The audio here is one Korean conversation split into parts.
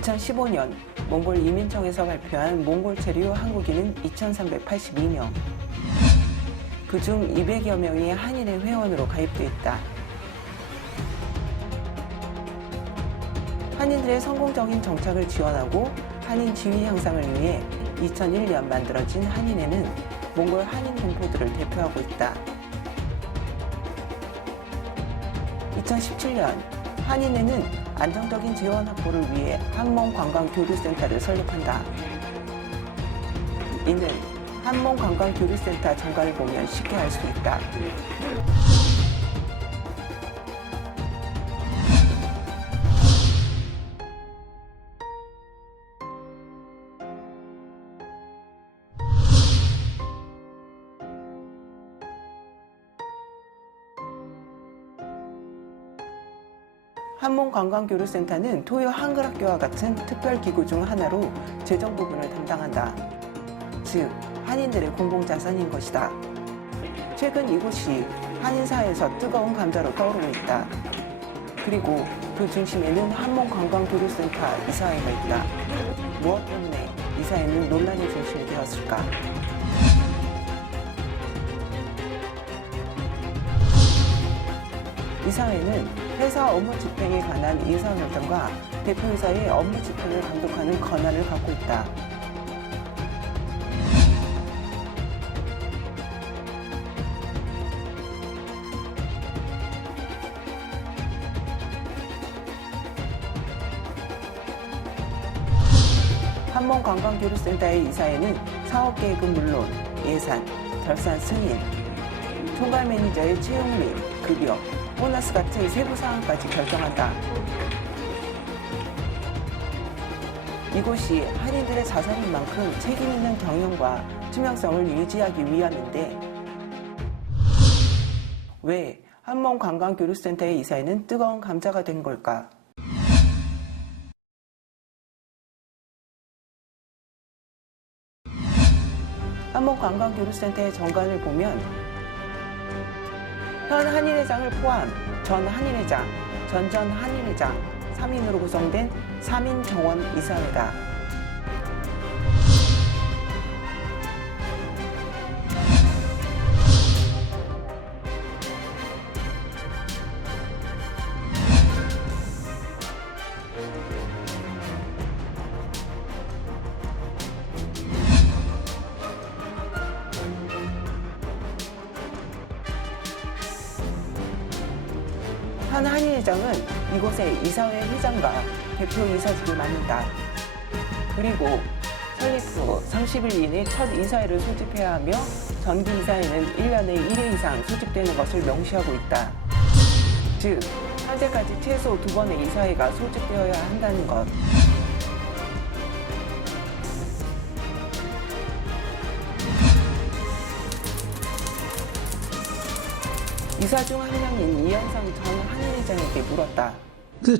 2015년 몽골 이민청에서 발표한 몽골 체류 한국인은 2,382명. 그중 200여 명이 한인회 회원으로 가입돼 있다. 한인들의 성공적인 정착을 지원하고 한인 지위 향상을 위해 2001년 만들어진 한인회는 몽골 한인 동포들을 대표하고 있다. 2017년 한인회는 안정적인 재원 확보를 위해 한몽관광교류센터를 설립한다. 이는 한몽관광교류센터 정가를 보면 쉽게 알 수 있다. 한몽관광교류센터는 토요 한글학교와 같은 특별기구 중 하나로 재정 부분을 담당한다. 즉, 한인들의 공공자산인 것이다. 최근 이곳이 한인사회에서 뜨거운 감자로 떠오르고 있다. 그리고 그 중심에는 한몽관광교류센터 이사회가 있다. 무엇 때문에 이사회는 논란의 중심이 되었을까? 이사회는 회사 업무 집행에 관한 의사결정과 대표이사의 업무 집행을 감독하는 권한을 갖고 있다. 한몽관광교류센터의 이사회는 사업계획은 물론 예산, 결산 승인, 총괄 매니저의 채용 및 급여, 보너스 같은 세부 사항까지 결정한다. 이곳이 한인들의 자산인 만큼 책임 있는 경영과 투명성을 유지하기 위함인데 왜 한몽관광교류센터의 이사회는 뜨거운 감자가 된 걸까? 한몽관광교류센터의 정관을 보면 현 한인회장을 포함 전 한인회장, 전전 한인회장 3인으로 구성된 3인 정원 이사회다. 현 한인회장은 이곳의 이사회 회장과 대표이사직을 맡는다. 그리고 설립 후 30일 이내 첫 이사회를 소집해야 하며 정기 이사회는 1년에 1회 이상 소집되는 것을 명시하고 있다. 즉, 현재까지 최소 2번의 이사회가 소집되어야 한다는 것. 이사 중 한 명인 이현상 전 한인회장에게 물었다.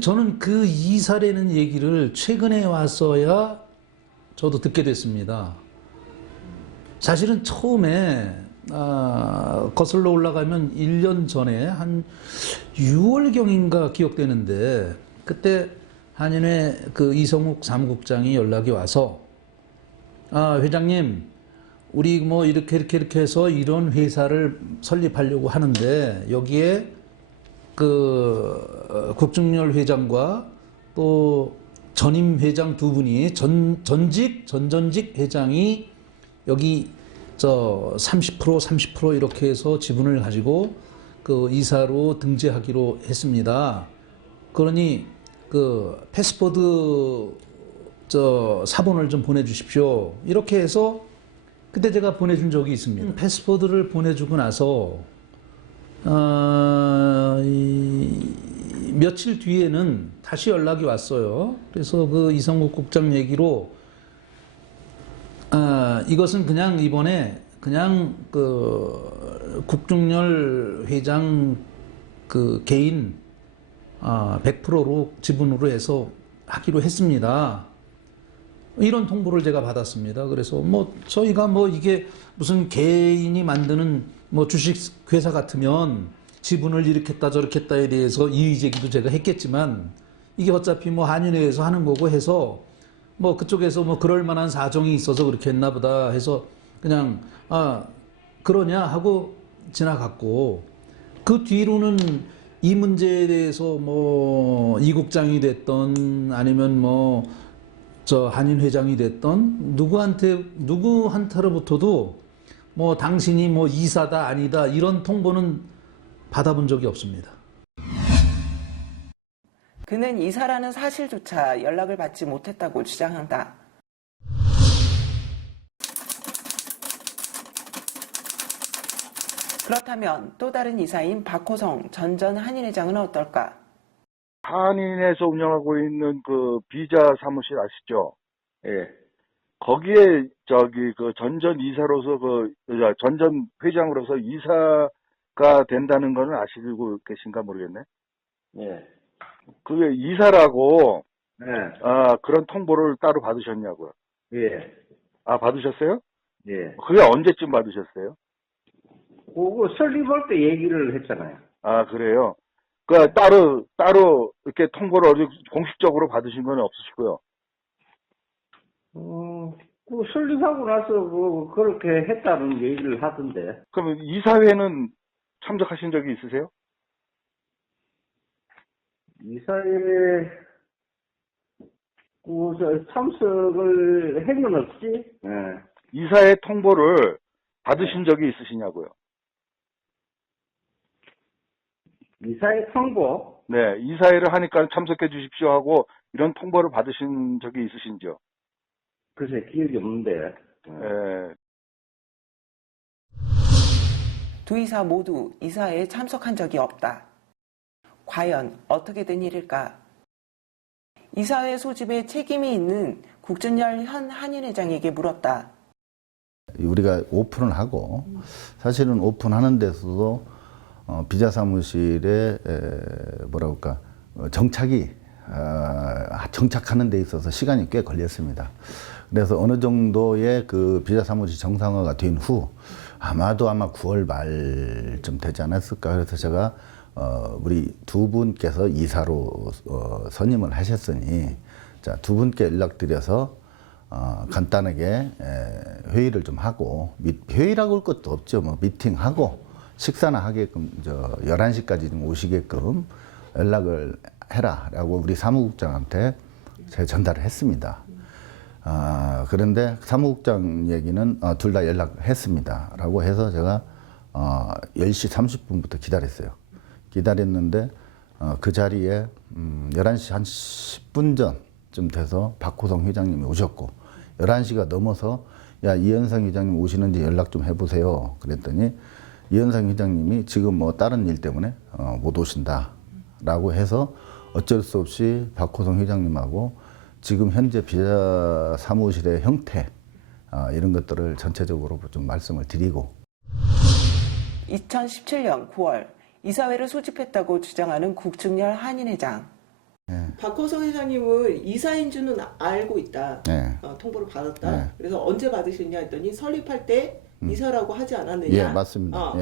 저는 그 이사라는 얘기를 최근에 와서야 저도 듣게 됐습니다. 사실은 처음에 거슬러 올라가면 1년 전에 한 6월경인가 기억되는데 그때 한인회 그 이성욱 사무국장이 연락이 와서 회장님 우리 뭐 이렇게 해서 이런 회사를 설립하려고 하는데 여기에 그 국중열 회장과 또 전임 회장 두 분이 전전직 회장이 여기 30% 이렇게 해서 지분을 가지고 그 이사로 등재하기로 했습니다. 그러니 그 패스포드 사본을 좀 보내주십시오. 이렇게 해서 그때 제가 보내준 적이 있습니다. 패스포드를 보내주고 나서 며칠 뒤에는 다시 연락이 왔어요. 그래서 그 이성국 국장 얘기로 이것은 그냥 이번에 그냥 그 국중열 회장 그 개인 100%로 지분으로 해서 하기로 했습니다. 이런 통보를 제가 받았습니다. 그래서 뭐 저희가 뭐 이게 무슨 개인이 만드는 뭐 주식 회사 같으면 지분을 이렇게 했다 저렇게 했다에 대해서 이의 제기도 제가 했겠지만 이게 어차피 뭐 한인회에서 하는 거고 해서 뭐 그쪽에서 뭐 그럴 만한 사정이 있어서 그렇게 했나 보다 해서 그냥 그러냐 하고 지나갔고, 그 뒤로는 이 문제에 대해서 뭐 이 국장이 됐던 아니면 뭐 저 한인 회장이 됐던 누구한테로부터도 뭐 당신이 뭐 이사다 아니다 이런 통보는 받아본 적이 없습니다. 그는 이사라는 사실조차 연락을 받지 못했다고 주장한다. 그렇다면 또 다른 이사인 박호성 전 한인회장은 어떨까? 한인에서 운영하고 있는 그 비자 사무실 아시죠? 예. 거기에 그 전전 이사로서 전전 회장으로서 이사가 된다는 거는 아시고 계신가 모르겠네. 예. 그게 이사라고 네. 그런 통보를 따로 받으셨냐고요? 예. 받으셨어요? 예. 그게 언제쯤 받으셨어요? 그거 설립할 때 얘기를 했잖아요. 그래요. 그 따로 이렇게 통보를 어디 공식적으로 받으신 건 없으시고요. 그 설립하고 나서 그렇게 했다는 얘기를 하던데. 그럼 이사회는 참석하신 적이 있으세요? 이사회에 참석을 한 건 없지? 예. 이사회 통보를 받으신 적이 있으시냐고요? 이사회 통보? 네, 이사회를 하니까 참석해 주십시오 하고 이런 통보를 받으신 적이 있으신지요? 글쎄 기억이 없는데. 예. 두 이사 모두 이사회에 참석한 적이 없다. 과연 어떻게 된 일일까? 이사회 소집에 책임이 있는 국준열 현 한인회장에게 물었다. 우리가 오픈을 하고 사실은 오픈하는 데서도 비자 사무실에 정착하는 데 있어서 시간이 꽤 걸렸습니다. 그래서 어느 정도의 그 비자 사무실 정상화가 된 후 아마 9월 말쯤 되지 않았을까. 그래서 제가 우리 두 분께서 이사로 선임을 하셨으니 자, 두 분께 연락드려서 간단하게 회의를 좀 하고, 회의라고 할 것도 없죠. 뭐 미팅하고 식사나 하게끔 11시까지 좀 오시게끔 연락을 해라라고 우리 사무국장한테 제가 전달을 했습니다. 그런데 사무국장 얘기는 둘 다 연락했습니다 라고 해서 제가 10시 30분부터 기다렸어요. 기다렸는데 그 자리에 11시 한 10분 전쯤 돼서 박호성 회장님이 오셨고, 11시가 넘어서 야, 이현상 회장님 오시는지 연락 좀 해보세요. 그랬더니 이현상 회장님이 지금 뭐 다른 일 때문에 못 오신다 라고 해서 어쩔 수 없이 박호성 회장님하고 지금 현재 비자 사무실의 형태 이런 것들을 전체적으로 좀 말씀을 드리고. 2017년 9월 이사회를 소집했다고 주장하는 국준열 한인회장. 박호성 회장님은 이사인 줄은 알고 있다. 통보를 받았다. 그래서 언제 받으셨냐 했더니 설립할 때 이사라고 하지 않았느냐. 예, 맞습니다.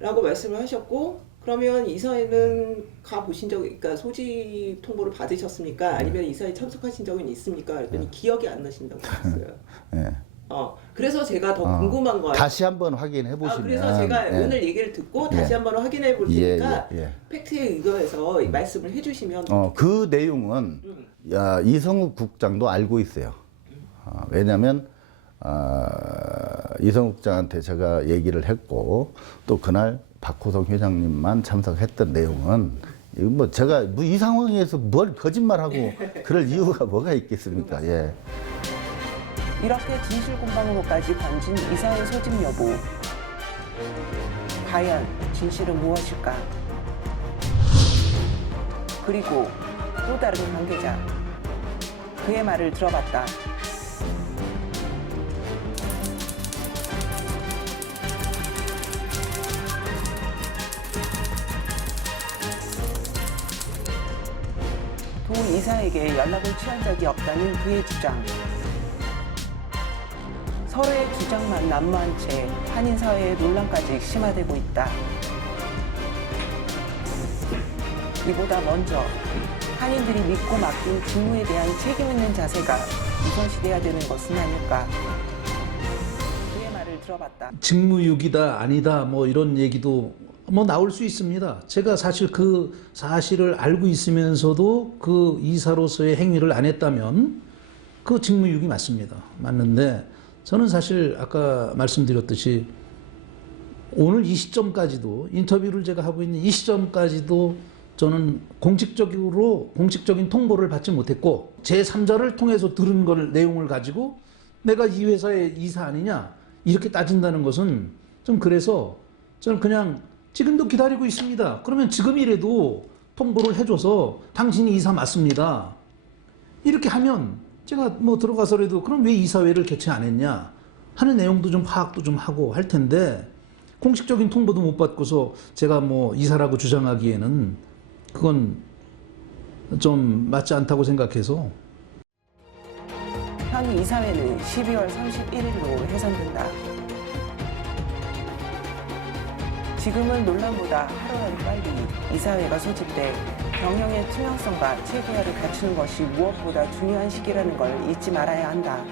라고 말씀을 하셨고, 그러면 이사회는 가보신 적이, 그러니까 소집 통보를 받으셨습니까? 아니면 이사회 참석하신 적은 있습니까? 그랬더니 기억이 안 나신다고 하셨어요. 그래서 제가 더 궁금한 거예요. 다시 한번 확인해 보시면. 그래서 제가 오늘 얘기를 듣고 다시 한번 확인해 볼 테니까 팩트에 의거해서 말씀을 해주시면. 그 내용은 이성욱 국장도 알고 있어요. 왜냐하면 이성욱 국장한테 제가 얘기를 했고, 또 그날 박호성 회장님만 참석했던 내용은 뭐 제가 이 상황에서 뭘 거짓말하고 그럴 이유가 뭐가 있겠습니까? 예. 이렇게 진실 공방으로까지 번진 이사회 소집 여부. 과연 진실은 무엇일까? 그리고 또 다른 관계자. 그의 말을 들어봤다. 도 이사에게 연락을 취한 적이 없다는 그의 주장. 서로의 주장만 난무한 채 한인사회의 논란까지 심화되고 있다. 이보다 먼저 한인들이 믿고 맡긴 직무에 대한 책임 있는 자세가 우선시돼야 되는 것은 아닐까. 그의 말을 들어봤다. 직무유기다 아니다 뭐 이런 얘기도 뭐 나올 수 있습니다. 제가 사실 그 사실을 알고 있으면서도 그 이사로서의 행위를 안 했다면 그 직무유기 맞습니다. 맞는데 저는 사실 아까 말씀드렸듯이 오늘 이 시점까지도 인터뷰를 제가 하고 있는 이 시점까지도 저는 공식적인 통보를 받지 못했고 제3자를 통해서 들은 걸 내용을 가지고 내가 이 회사의 이사 아니냐 이렇게 따진다는 것은 좀 그래서 저는 그냥 지금도 기다리고 있습니다. 그러면 지금이라도 통보를 해줘서 당신이 이사 맞습니다. 이렇게 하면 제가 뭐 들어가서라도 그럼 왜 이사회를 개최 안 했냐 하는 내용도 좀 파악도 좀 하고 할 텐데 공식적인 통보도 못 받고서 제가 뭐 이사라고 주장하기에는 그건 좀 맞지 않다고 생각해서. 현 이사회는 12월 31일로 해산된다. 지금은 논란보다 하루라도 빨리 이사회가 소집돼 경영의 투명성과 체계화를 갖추는 것이 무엇보다 중요한 시기라는 걸 잊지 말아야 한다.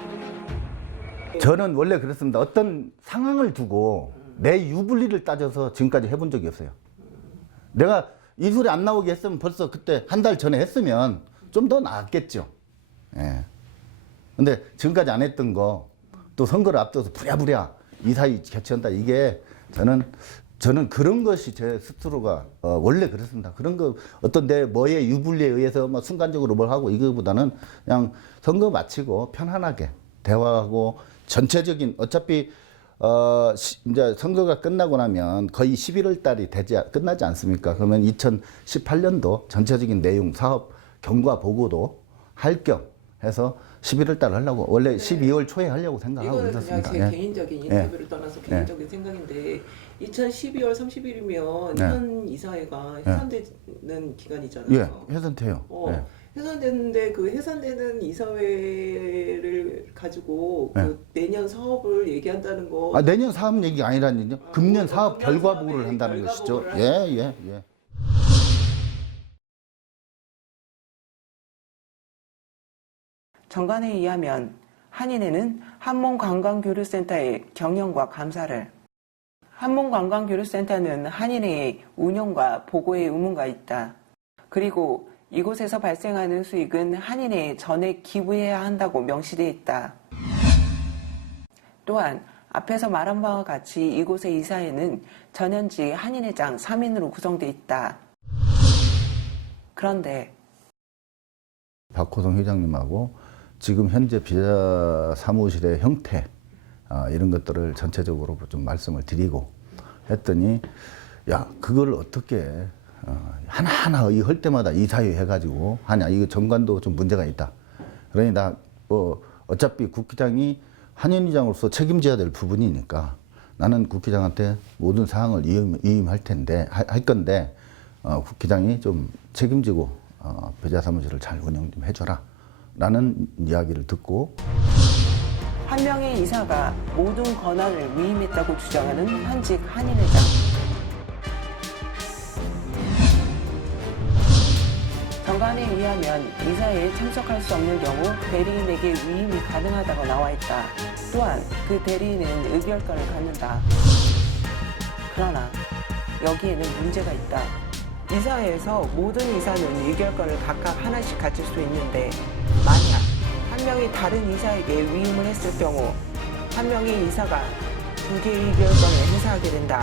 저는 원래 그랬습니다. 어떤 상황을 두고 내 유불리를 따져서 지금까지 해본 적이 없어요. 내가 이 소리 안 나오게 했으면 벌써 그때 한 달 전에 했으면 좀 더 나았겠죠. 예. 근데 지금까지 안 했던 거 또 선거를 앞둬서 부랴부랴 이사회 개최한다. 이게 저는 그런 것이 제 스스로가 원래 그렇습니다. 그런 거 어떤 내 뭐의 유불리에 의해서 뭐 순간적으로 뭘 하고 이거보다는 그냥 선거 마치고 편안하게 대화하고 전체적인 어차피 이제 선거가 끝나고 나면 거의 11월 달이 끝나지 않습니까? 그러면 2018년도 전체적인 내용 사업 경과 보고도 할 겸 해서 11월 달 하려고 원래 12월 초에 하려고 생각하고 이거는 있었습니다. 그냥 제 예. 개인적인 인터뷰를 떠나서 개인적인 생각인데 2012월 30일이면 네. 현 이사회가 해산되는 기간이잖아요. 예, 해산돼요. 예. 해산되는데 그 해산되는 이사회를 가지고 그 내년 사업을 얘기한다는 거. 아, 내년 사업 얘기 아니라는요. 금년 사업 금년 결과 사업의 보고를 한다는 결과 것이죠. 보고를 예. 정관에 의하면 한인회는 한몽관광교류센터의 경영과 감사를, 한몽관광교류센터는 한인회의 운영과 보고에 의무가 있다. 그리고 이곳에서 발생하는 수익은 한인회에 전액 기부해야 한다고 명시되어 있다. 또한 앞에서 말한 바와 같이 이곳의 이사회는 전현직 한인회장 3인으로 구성되어 있다. 그런데 박호성 회장님하고 지금 현재 비자 사무실의 형태 이런 것들을 전체적으로 좀 말씀을 드리고 했더니 야 그걸 어떻게 하나하나 할 때마다 이사회 해가지고 하냐 이거 정관도 좀 문제가 있다. 그러니 나 어차피 국회의장이 한인의장으로서 책임져야 될 부분이니까 나는 국회의장한테 모든 사항을 이임할 텐데 할 건데 국회의장이 좀 책임지고 비자 사무실을 잘 운영 좀 해줘라 라는 이야기를 듣고 한 명의 이사가 모든 권한을 위임했다고 주장하는 현직 한인회장. 정관에 의하면 이사회에 참석할 수 없는 경우 대리인에게 위임이 가능하다고 나와 있다. 또한 그 대리인은 의결권을 갖는다. 그러나 여기에는 문제가 있다. 이사회에서 모든 이사는 의결권을 각각 하나씩 가질 수 있는데 만약 한 명이 다른 이사에게 위임을 했을 경우 한 명의 이사가 두 개의 의결권을 행사하게 된다.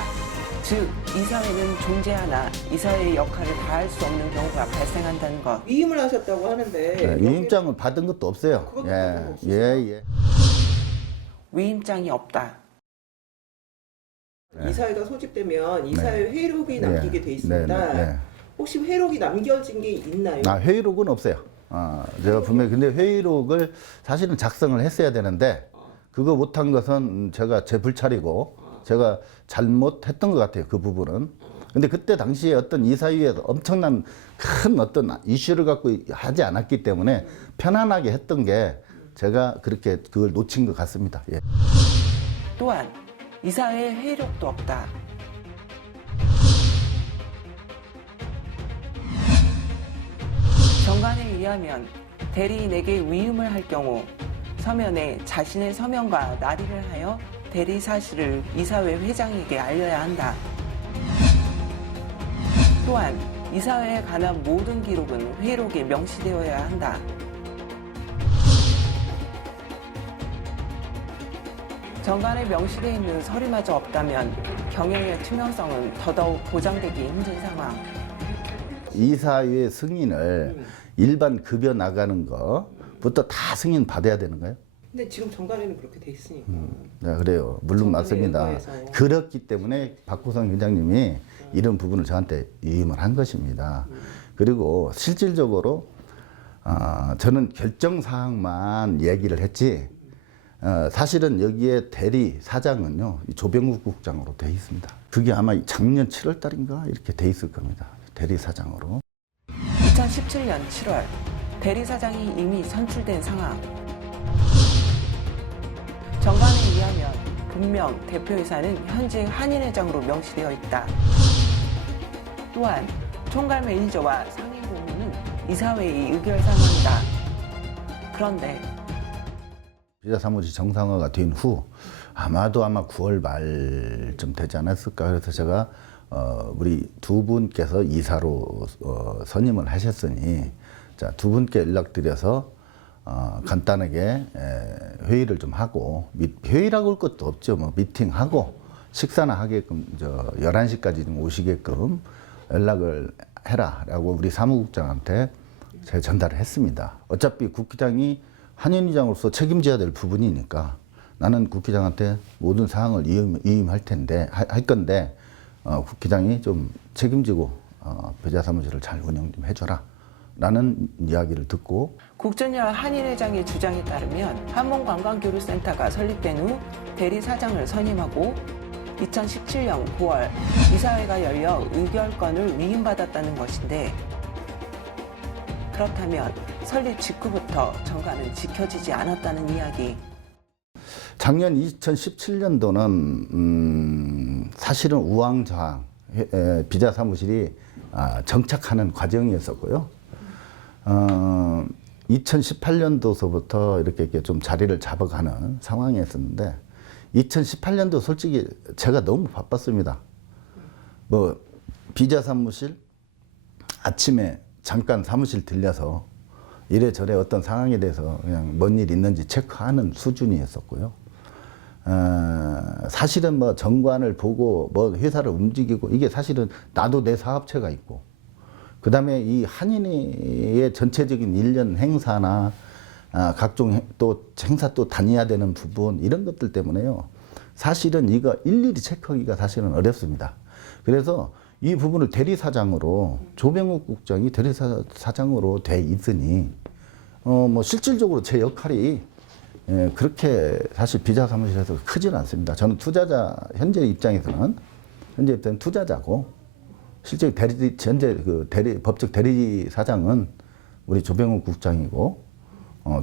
즉 이사회는 존재하나 이사회의 역할을 다할 수 없는 경우가 발생한다는 것. 위임을 하셨다고 하는데 위임장을 받은 것도 없어요. 그것도 받은 거 없으세요? 예. 위임장이 없다. 이사회가 소집되면 이사회 회록이 남기게 돼 있습니다. 네. 혹시 회록이 남겨진 게 있나요? 회의록은 없어요. 제가 분명히 근데 회의록을 사실은 작성을 했어야 되는데 그거 못한 것은 제가 제 불찰이고 제가 잘못했던 것 같아요. 그 부분은. 근데 그때 당시에 어떤 이사회에서 엄청난 큰 어떤 이슈를 갖고 하지 않았기 때문에 편안하게 했던 게 제가 그렇게 그걸 놓친 것 같습니다. 예. 또한 이사회 회의록도 없다. 정관에 의하면 대리인에게 위임을 할 경우 서면에 자신의 서명과 날일을 하여 대리 사실을 이사회 회장에게 알려야 한다. 또한 이사회에 관한 모든 기록은 회록에 명시되어야 한다. 정관에 명시되어 있는 서류마저 없다면 경영의 투명성은 더더욱 보장되기 힘든 상황. 이사회 승인을 일반 급여 나가는 거부터 다 승인 받아야 되는 거예요? 근데 지금 정관에는 그렇게 돼 있으니까. 네, 그래요. 물론 맞습니다. 의거해서. 그렇기 때문에 박구성 회장님이 이런 부분을 저한테 위임을 한 것입니다. 그리고 실질적으로 저는 결정 사항만 얘기를 했지 사실은 여기에 대리 사장은요 조병국 국장으로 돼 있습니다. 그게 아마 작년 7월 달인가 이렇게 돼 있을 겁니다. 대리 사장으로. 2017년 7월 대리사장이 이미 선출된 상황. 정관에 의하면 분명 대표이사는 현재 한인회장으로 명시되어 있다. 또한 총괄 매니저와 상임 고문은 이사회의 의결사항이다. 그런데 비자사무직 정상화가 된 후 아마 9월 말쯤 되지 않았을까. 그래서 제가 우리 두 분께서 이사로 선임을 하셨으니 자, 두 분께 연락드려서 간단하게 회의를 좀 하고 회의라고 할 것도 없죠. 뭐 미팅하고 식사나 하게끔 11시까지 좀 오시게끔 연락을 해라라고 우리 사무국장한테 제가 전달을 했습니다. 어차피 국회의장이 한인의장으로서 책임져야 될 부분이니까 나는 국회의장한테 모든 사항을 위임할 건데 국회의장이 좀 책임지고 비자사무실을 잘 운영 좀 해줘라 라는 이야기를 듣고 국전열 한인회장의 주장에 따르면 한문관광교류센터가 설립된 후 대리사장을 선임하고 2017년 9월 이사회가 열려 의결권을 위임받았다는 것인데 그렇다면 설립 직후부터 정관은 지켜지지 않았다는 이야기. 작년 2017년도는 사실은 우왕좌왕 비자사무실이 정착하는 과정이었었고요. 2018년도서부터 이렇게 좀 자리를 잡아가는 상황이었었는데 2018년도 솔직히 제가 너무 바빴습니다. 뭐 비자사무실 아침에 잠깐 사무실 들려서 이래저래 어떤 상황에 대해서 그냥 뭔 일 있는지 체크하는 수준이었었고요. 사실은 뭐 정관을 보고 뭐 회사를 움직이고 이게 사실은 나도 내 사업체가 있고 그 다음에 이 한인의 전체적인 일련 행사나 각종 또 행사 또 다녀야 되는 부분 이런 것들 때문에요. 사실은 이거 일일이 체크하기가 사실은 어렵습니다. 그래서 이 부분을 대리사장으로 조병욱 국장이 대리사장으로 돼 있으니 뭐 실질적으로 제 역할이 그렇게 사실 비자사무실에서 크지는 않습니다. 저는 투자자 현재 입장에서는 투자자고 실제 현재 그 법적 대리사장은 우리 조병욱 국장이고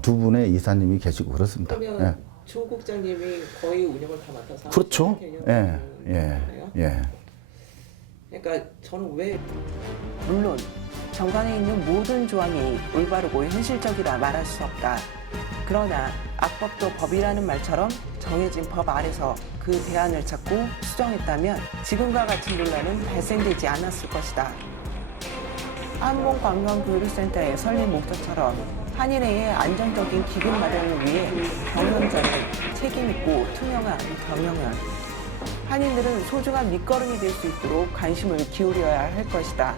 두 분의 이사님이 계시고 그렇습니다. 그러면 조 국장님이 거의 운영을 다 맡아서 그렇죠. 예. 그러니까 저는 왜 물론 정관에 있는 모든 조항이 올바르고 현실적이라 말할 수 없다. 그러나 악법도 법이라는 말처럼 정해진 법 아래서 그 대안을 찾고 수정했다면 지금과 같은 논란은 발생되지 않았을 것이다. 한문관광교류센터의 설립 목적처럼 한인회의 안정적인 기금 마련을 위해 경영자는 책임있고 투명한 경영을 한인들은 소중한 밑거름이 될 수 있도록 관심을 기울여야 할 것이다.